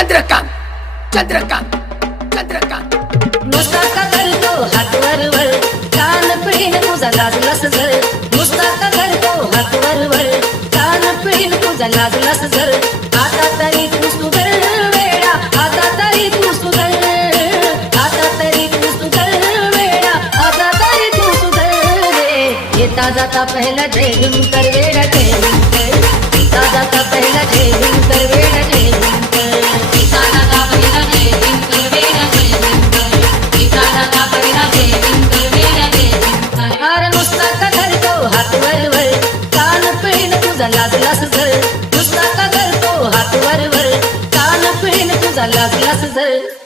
चंद्रकांत चंद्रकांत चंद्रकांत नुसता का करतो हात वर वर कान पिळीन तुझा लाजलास जर नुसता का करतो हात वर वर कान पिळीन तुझा लाजलास जर आता तरी तू सुधर वेडा आता तरी तू सुधर आता तरी तू सुधर वेडा आता तरी तू सुधर रे येता जाता पहिला जय भीम कर वेडा जय भीम कर येता जाता पहिला जय भीम कर वेडा जय भीम कर येता जाता पहिला जय भीम कर वेडा जय भीम कर येता जाता पहिला जय भीम कर वेडा जय भीम कर अरे नुसता का करतो हात वर वर कान पिळीन तुझा लाजलास जर नुसता का करतो हात वर वर कान पिळीन तुझा लाजलास जर